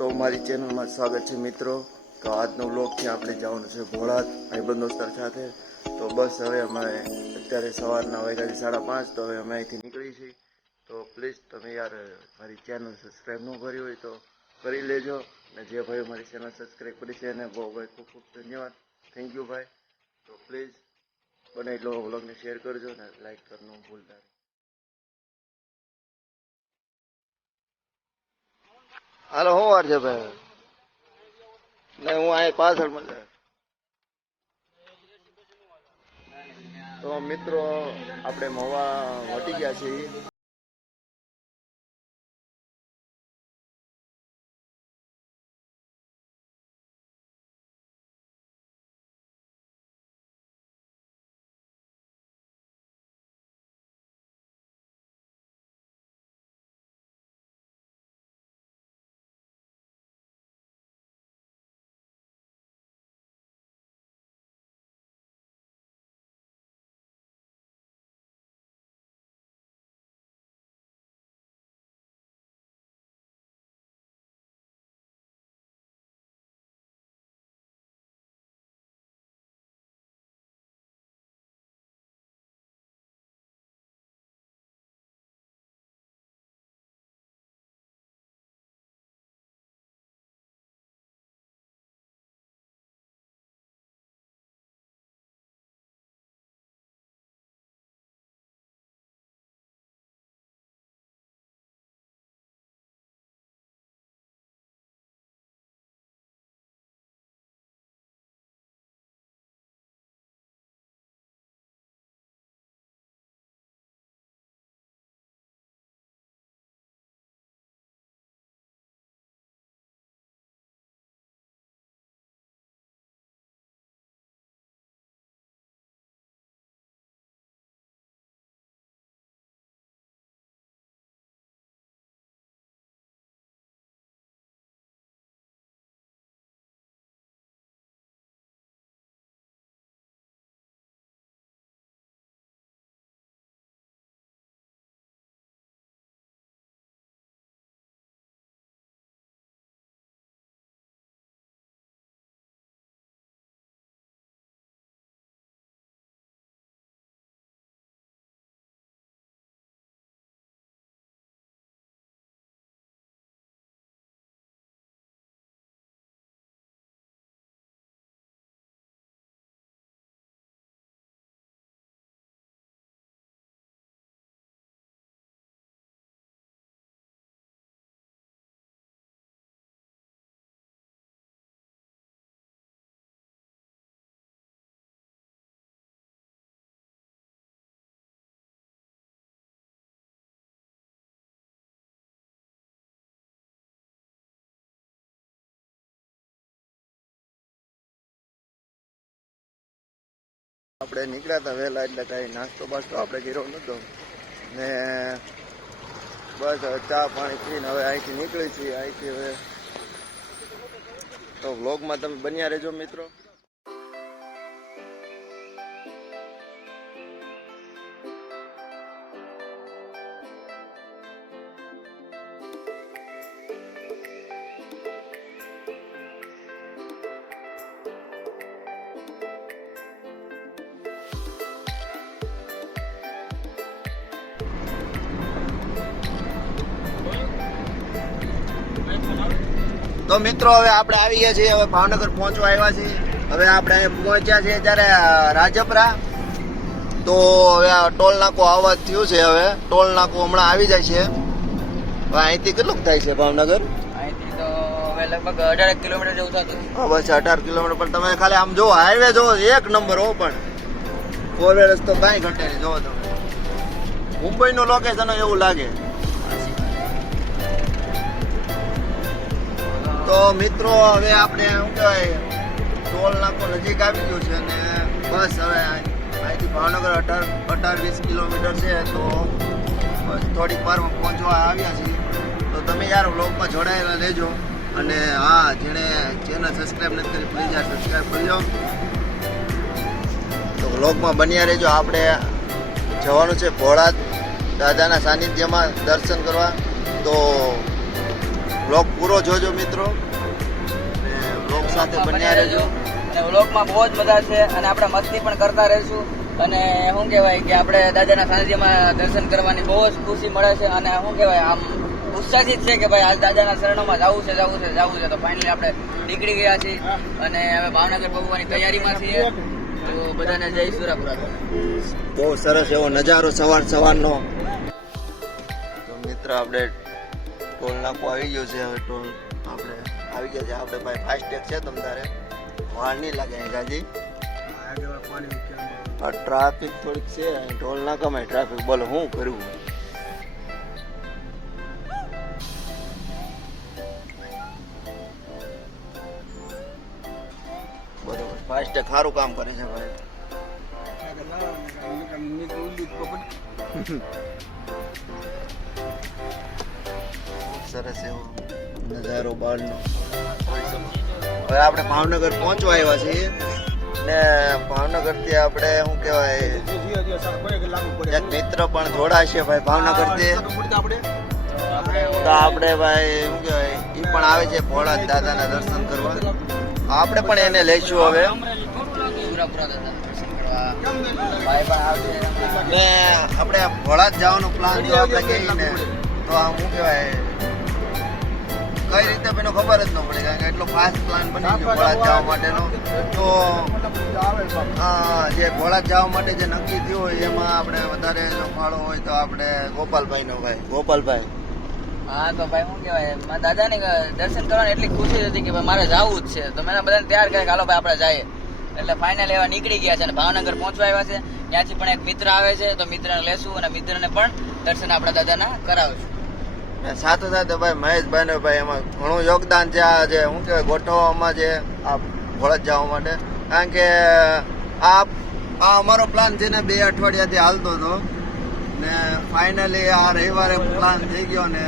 તો મારી ચેનલમાં સ્વાગત છે મિત્રો. તો આજનો વ્લોગ છે, આપણે જવાનું છે ભોળાદ ભાઈબંધ દોસ્તાર સાથે. તો બસ હવે અમે અત્યારે સવારના વાગ્યા 5:30, તો હવે અમે અહીંથી નીકળી છીએ. તો પ્લીઝ તમે યાર મારી ચેનલ સબસ્ક્રાઈબ ન કરી હોય તો કરી લેજો, અને જે ભાઈ મારી ચેનલ સબસ્ક્રાઈબ કરી છે એને બહુ ભાઈ ખૂબ ખૂબ ધન્યવાદ. થેન્ક યુ ભાઈ. તો પ્લીઝ બને એટલો વ્લોગને શેર કરજો ને લાઈક કરવાનું ભૂલતા નહીં. હાલો શું વાર છે ભાઈ? નહીં, હું અહીં પાછળ મળે. તો મિત્રો આપણે મવા વટી ગયા છીએ. આપણે નીકળ્યા હતા વહેલા, એટલે કાંઈ નાસ્તો બાસ્તો આપણે કર્યો નહોતો ને બસ ચા પાણી પીને હવે અહીંથી નીકળી છીએ. અહીંથી હવે તો વ્લોગમાં તમે બન્યા રહેજો મિત્રો. તો મિત્રો હવે આપણે આવી ગયા છીએ, હવે ભાવનગર પહોંચવા આવ્યા છીએ. હવે આપણે પહોંચ્યા છીએ ત્યારે રાજપરા. તો હવે આ ટોલ નાકો આવવા થયું છે. હવે ટોલ નાકો હમણાં આવી જાય છે. હવે અહીંથી કેટલું થાય છે ભાવનગર? અહીંથી તો હવે લગભગ 18 કિલોમીટર જેવું થતું. હા બસ 18 કિલોમીટર. પણ તમે ખાલી આમ જો હાઈવે જોવો એક નંબર હો, પણ ફોર વ્હીલર તો કાંઈ ઘટે નહીં. જોવો તમે મુંબઈનું લોકેશન એવું લાગે. તો મિત્રો હવે આપણે શું કહેવાય, ટોલ નાકો નજીક આવી ગયું છે અને બસ હવે અહીંથી ભાવનગર 18-20 કિલોમીટર છે. તો બસ થોડીક વારમાં પહોંચવા આવ્યા છીએ. તો તમે યાર વ્લોગમાં જોડાયેલા રહેજો. અને હા, જેણે ચેનલ સબસ્ક્રાઈબ નથી કરી પ્લીઝ યાર સબસ્ક્રાઈબ કરજો. તો વ્લોગમાં બન્યા રહેજો. આપણે જવાનું છે ભોળાદ દાદાના સાનિધ્યમાં દર્શન કરવા. તો બ્લોગ પૂરો જોજો મિત્રો, અને બ્લોગ સાથે બન્યા રહેજો. અને વ્લોગમાં બહુ જ મજા છે અને આપણે મસ્તી પણ કરતા રહીશું. અને શું કહેવાય કે આપણે દાદાના સાનિધ્યમાં દર્શન કરવાની બહુ જ ખુશી મળે છે. અને શું કહેવાય આમ ઉત્સાહિત છે કે ભાઈ આજ દાદાના શરણોમાં જવું છે. તો ફાઇનલી આપણે નીકળી ગયા છીએ અને હવે ભાવનગર પહોંચવાની તૈયારીમાં છીએ. તો બધાને જય સુરાપુરા. બહુ સરસ એવો નજારો સવારનો. તો મિત્ર આપણે ટોલ નાકો આવી ગયો છે. હવે ટોલ આપણે આવી ગયા છે. આપણે ભાઈ ફાસ્ટેગ છે તમારે વાર નહીં લાગે ગાજી. આ ટ્રાફિક થોડીક છે ટોલ નાકામાં ટ્રાફિક. બોલો શું કરવું? બરોબર ફાસ્ટેગ સારું કામ કરે છે ભાઈ. સરસ એવો નજારો બહારનો. હવે આપણે ભાવનગર પહોંચવા આવ્યા છીએ ને ભાવનગર થી આપણે શું કહેવાય એક મિત્ર પણ જોડાશે ભાઈ ભાવનગર થી. તો આપણે ભાઈ શું કહેવાય એ પણ આવે છે ભોળાનાથ દાદાના દર્શન કરવા. આપણે પણ એને લઈશું હવે. સુરાપુરા દાદા દર્શન કરવા ભાઈ પણ આવશે. ને આપણે ભોળાનાથ જવાનો પ્લાન જો આપણે કહીએ ને તો આ શું કહેવાય કઈ રીતે પેલો ખબર જ ન પડે, કારણ કે એટલો ફાસ્ટ પ્લાન બની ગયો ભોળાનાથ જવા માટેનો. તો જે ભોળાનાથ જવા માટે જે નક્કી થયું હોય એમાં આપણે વધારે જો ફાળો હોય તો આપણે ગોપાલભાઈનો ભાઈ ગોપાલભાઈ. હા તો ભાઈ શું કહેવાય મારા દાદાને દર્શન કરવાની એટલી ખુશી હતી કે ભાઈ મારે જવું જ છે. તો મેં બધાને તૈયાર કર્યા કે હાલો ભાઈ આપણે જઈએ. એટલે ફાઇનલ એવા નીકળી ગયા છે અને ભાવનગર પહોંચવા આવ્યા છે. ત્યાંથી પણ એક મિત્ર આવે છે તો મિત્રને લેશું અને મિત્રને પણ દર્શન આપણા દાદાના કરાવશું. સાથે સાથે ભાઈ મહેશભાઈ ને ભાઈ એમાં ઘણું યોગદાન છે આ જે શું કહેવાય ગોઠવવામાં છે આ ભોળાનાથ જવા માટે. કારણ કે આ અમારો પ્લાન છે ને 2 અઠવાડિયાથી હાલતો હતો ને ફાઇનલી આ રવિવારે પ્લાન થઈ ગયો ને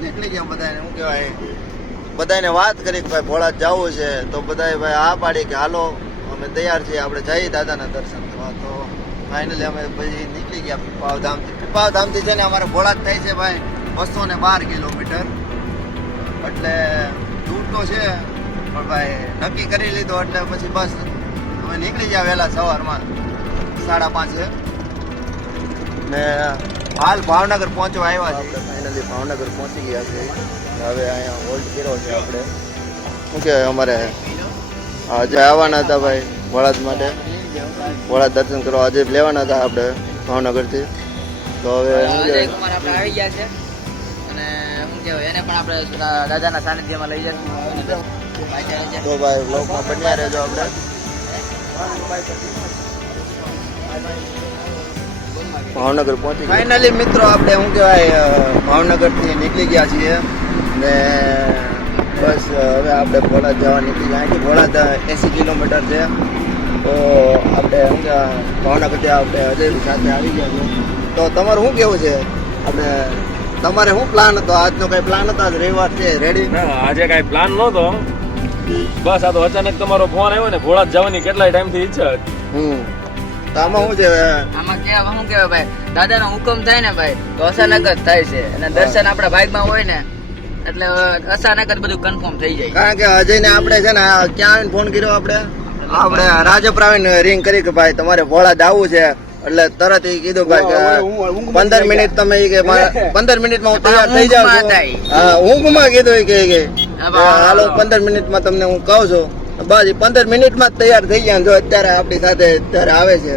નીકળી ગયા. બધાને શું કહેવાય બધાને વાત કરી કે ભાઈ ભોળાનાથ જવું છે તો બધાએ ભાઈ આ પાડી કે હાલો અમે તૈયાર છીએ આપણે જઈએ દાદાના દર્શન કરવા. તો ફાઇનલી અમે પછી નીકળી ગયા પીપાવધામથી છે ને અમારે ભોળાનાથ થાય છે ભાઈ 212 કિલોમીટર. એટલે દૂર તો છે પણ ભાઈ નક્કી કરી લીધો એટલે પછી બસ અમે નીકળી ગયા વહેલા સવારમાં 5:30 ને હાલ ભાવનગર પહોંચવા આવ્યા છે. ફાઇનલી ભાવનગર પહોંચી ગયા છે. હવે અહીંયા હોલ્ડ કર્યો છે આપણે. શું કહેવાય અમારે આજે આવવાના હતા ભાઈ ભોળાનાથ માટે ભોળાનાથ દર્શન કરવા આજે લેવાના હતા આપણે ભાવનગરથી. તો હવે અજય કુમાર આપણે આવી ગયા છે અને શું કહેવાય એને પણ આપણે દાદાના સાનિધ્યમાં લઈ જશું. તો ભાઈ બ્લોગમાં બન્યા રહેજો આપણે. ભાવનગર પહોંચી ફાઇનલી મિત્રો આપણે શું કહેવાય ભાવનગરથી નીકળી ગયા છીએ ને બસ હવે આપણે ભોળાનાથ જવા નીકળી ગયા. અહીંથી ભોળાનાથ 80 કિલોમીટર છે. તો આપણે શું કહેવાય ભાવનગરથી આપણે અજય સાથે આવી ગયા છે. તો તમારું શું કેવું છે? આપણે તમારે શું પ્લાન હતો? આજનો કઈ પ્લાન હતો? આજ રવિવાર છે રેડી? આજે કઈ પ્લાન નહોતો, બસ આ તો અચાનક તમારો ફોન આવ્યો ને ભોળાનાથ જવાની કેટલાય ટાઈમ થી ઈચ્છા હતી. તો આમાં શું છે? આમાં કેવા શું કહેવાય ભાઈ દાદાનો હુકમ થાય ને ભાઈ તો અચાનક જ થાય છે અને દર્શન આપણા ભાગમાં હોય ને એટલે અચાનક જ બધું કન્ફર્મ થઈ જાય. કારણ કે અજયને આપણે છે ને ક્યાં આવીને ફોન કર્યો આપણે રાજપુરા આવીને રિંગ કરી કે ભાઈ તમારે ભોળાનાથ આવવું છે. એટલે તરત એ કીધું ભાઈ કે 15 મિનિટ તમે 15 મિનિટમાં હું તૈયાર થઈ જાઉં છું. હા ઊંઘમાં કીધું કે હાલો 15 મિનિટમાં તમને હું કહું છું. બસ 15 મિનિટમાં જ તૈયાર થઈ ગયા. જો અત્યારે આપણી સાથે અત્યારે આવે છે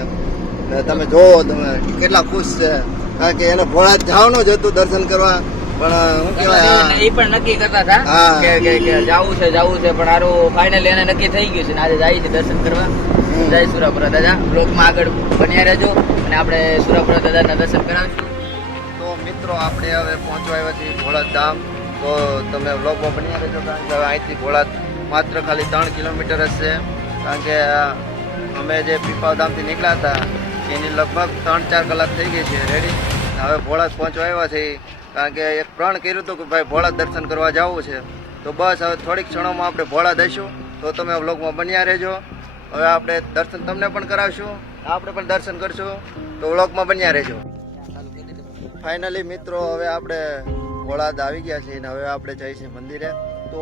ને તમે જોવો તમે કેટલા ખુશ છે. કારણ કે એને ભોળાનાથ જવાનું જ હતું દર્શન કરવા પણ શું કહેવાય એ પણ નક્કી કરતા હતા કે જવું છે પણ સારું ફાઇનલી એને નક્કી થઈ ગયું છે ને આજે જાય છે દર્શન કરવા. જય સુરાપુરા દાદા. બ્લોગમાં આગળ બન્યા રહેજો અને આપણે સુરાપુરા દાદાના દર્શન કરાવીશું. તો મિત્રો આપણે હવે પહોંચવા આવ્યા છીએ ભોળાનાથ ધામ. તો તમે બ્લોગમાં બન્યા રહેજો કારણ કે હવે અહીંથી ભોળાનાથ માત્ર ખાલી 3 કિલોમીટર જ છે. કારણ કે અમે જે પીપાવધામથી નીકળ્યા હતા એની લગભગ 3-4 કલાક થઈ ગઈ છે રેડી. હવે ભોળાનાથ પહોંચવા આવ્યા છીએ કારણ કે એક પ્રણ કર્યું હતું કે ભાઈ ભોળાનાથ દર્શન કરવા જવું છે. તો બસ હવે થોડીક ક્ષણોમાં આપણે ભોળાનાથ દઈશું. તો તમે બ્લોગમાં બન્યા રહેજો. હવે આપણે દર્શન તમને પણ કરાવશું, આપણે પણ દર્શન કરશું. તો વ્લોગમાં બન્યા રહેજો. ફાઇનલી મિત્રો હવે આપણે ભોળાદ આવી ગયા છે અને હવે આપણે જઈશું મંદિરે. તો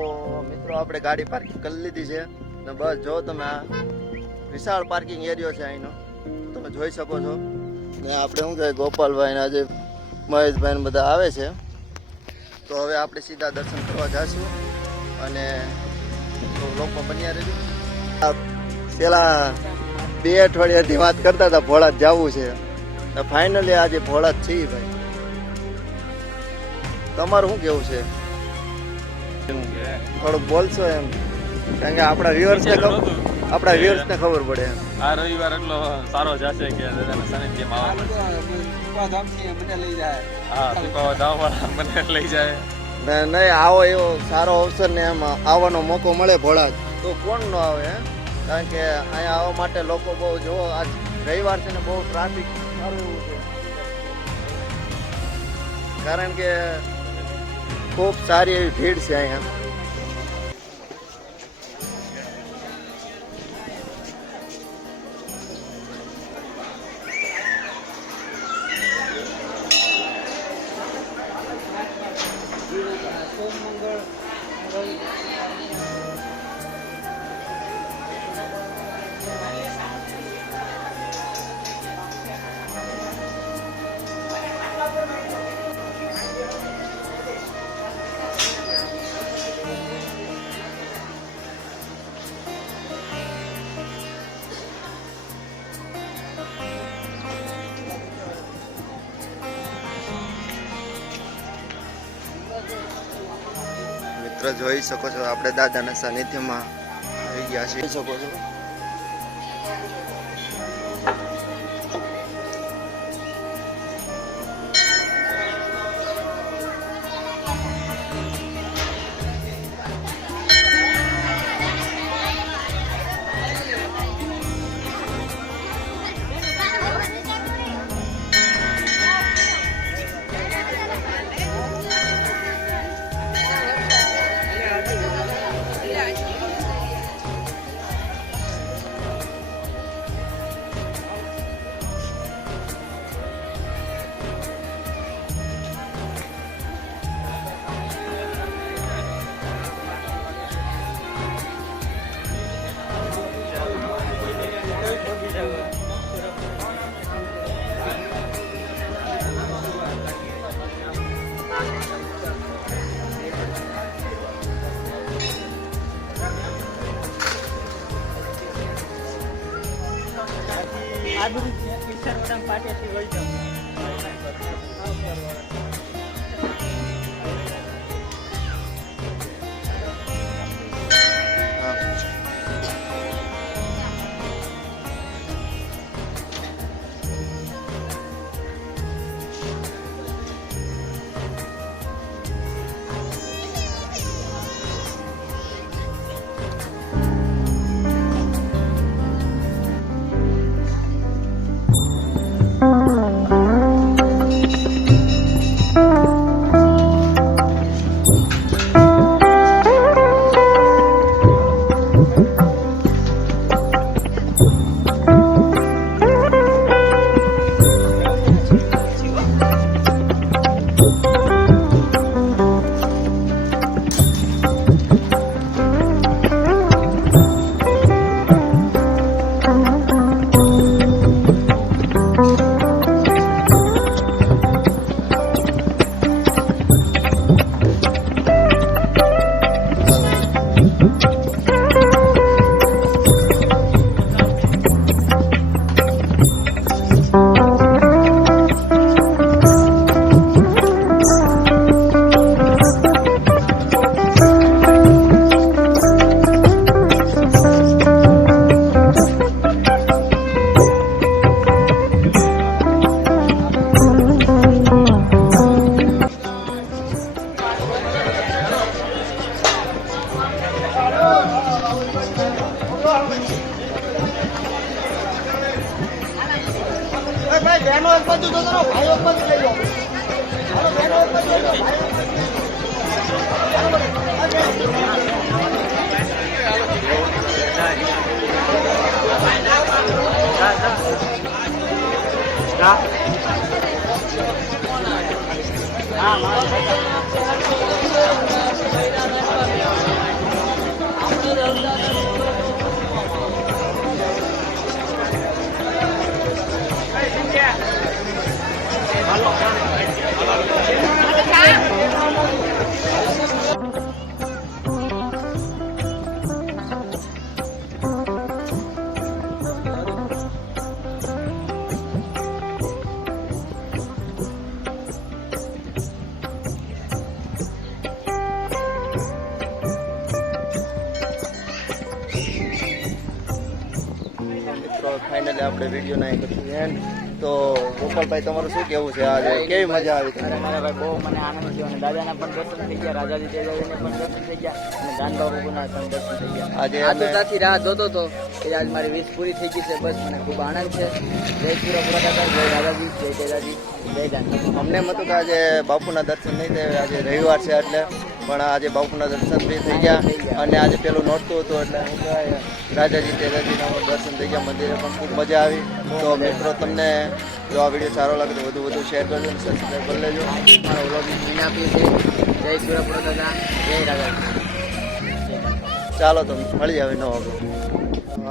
મિત્રો આપણે ગાડી પાર્કિંગ કરી લીધી છે ને બસ જો તમે આ વિશાળ પાર્કિંગ એરિયો છે અહીંનો તમે જોઈ શકો છો. ને આપણે શું કહે ગોપાલભાઈ ને આજે મહેશભાઈ બધા આવે છે. તો હવે આપણે સીધા દર્શન કરવા જઈશું અને લોકો બન્યા રહેજો. પેલા 2 અઠવાડિયાથી વાત કરતા હતા ભોળાદ જવું છે, ફાઇનલી આજે ભોળાદ છીએ ભાઈ. તમારું શું કેવું છે? થોડુંક બોલશો એમ, કારણ કે આપણા વ્યુઅર્સને ખબર પડે એમ. આ રવિવાર એટલો સારો જશે કે દાદાના સાનિધ્યમાં આવવા હા પીપાવા ધામવાળા મને લઈ જાય ને નહીં આવો એવો સારો અવસર ને એમ આવવાનો મોકો મળે ભોળાદ તો કોણ ન આવે હે? કારણ કે અહીંયા આવવા માટે લોકો બહુ જોવો આજ રવિવાર છે ને બહુ ટ્રાફિક સારું એવું છે, કારણ કે ખૂબ સારી એવી ભીડ છે અહીંયા. મિત્ર જોઈ શકો છો આપણે દાદાના સાનિધ્યમાં આવી ગયા છીએ. જોઈ શકો છો હા ફાઇનલી આપણે વિડીયો ના કરશું એન્ડ. તો ગોપાલભાઈ તમારું શું કેવું છે આજે કેવી મજા આવી તમને? અરે મારા ભાઈ બહુ મને આનંદ થયો અને દાદાના પણ દર્શન થઈ ગયા, રાજાજી તેજાજીને પણ દર્શન થઈ ગયા અને દાનબાબુના પણ દર્શન થઈ ગયા. આજે અમે આતુરતાથી રાહ જોતો હતો કે આજ મારી વીસ પૂરી થઈ ગઈ છે. બસ મને ખૂબ આનંદ છે. જય સુરપુરા દાદા, જય રાજાજી, જય તેજાજી, જય દાન. અમને એમ હતું કે આજે બાપુના દર્શન નહીં થાય, આજે રવિવાર છે એટલે, પણ આજે બાપુના દર્શન બી થઈ ગયા અને આજે પેલું નોરતું હતું એટલે શું કહેવાય રાજાજી તેજાજીના દર્શન થઈ ગયા. મંદિરે પણ ખૂબ મજા આવી. તો મિત્રો તમને જો આ વિડીયો સારો લાગે તો વધુ શેર કરજો અને સબસ્ક્રાઈબ કરી લેજો. મારો વ્લોગની પૂર્ણ આપી છે. જય સુરપુરા દાદા, જય રાજાજી. ચાલો તો મળી આવે નવો vlog.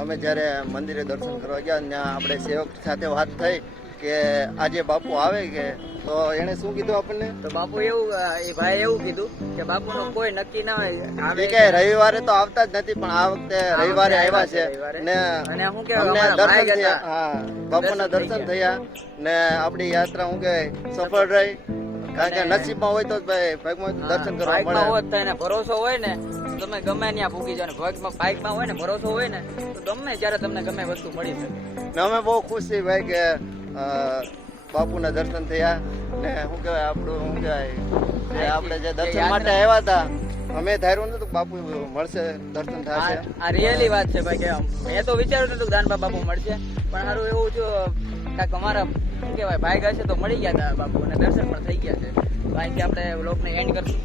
અમે જ્યારે મંદિરે દર્શન કરવા ગયા ત્યાં આપણે સેવક સાથે વાત થઈ કે આજે બાપુ આવે કે, તો એણે શું કીધું આપણને? તો બાપુ એવું એ ભાઈ એવું કીધું કે બાપુનું કોઈ નક્કી ના હોય, આવે એ કે રવિવારે તો આવતા જ નથી પણ આ વખતે રવિવારે આવ્યા છે ને અને શું કહેવાય, અમને અમારા ભાઈ દર્શન હતા. થયા. હા, બાપુના દર્શન થયા ને આપણી યાત્રા શું કહેવાય સફળ રહી. કારણ કે નસીબમાં હોય તો જ ભાઈ ભાગમાં દર્શન કરવા બાઇકમાં મળે. હોત તો એને ભરોસો હોય ને તો તમે ગમે ત્યાં પૂગી જાવ ને. બાઇકમાં હોય ને ભરોસો હોય ને તો ગમે ત્યારે તમને ગમે વસ્તુ મળી શકે. ને અમે બહુ ખુશ છીએ ભાઈ કે બાપુના દર્શન થયા ને શું કહેવાય આપણું શું કહેવાય જે આપણે જે દર્શન માટે આવ્યા હતા અમે ધાર્યું નતું કે બાપુ મળશે, દર્શન થશે. આ રિયલી વાત છે ભાઈ કે મેં તો વિચાર્યું નતું કે દાનબા બાપુ મળશે, પણ સારું એવું થયું કાંઈક અમારા શું કહેવાય ભાઈ હશે તો મળી ગયા હતા બાપુ અને દર્શન પણ થઈ ગયા છે. તો અહીંથી આપણે વ્લોગને એન્ડ કરશું.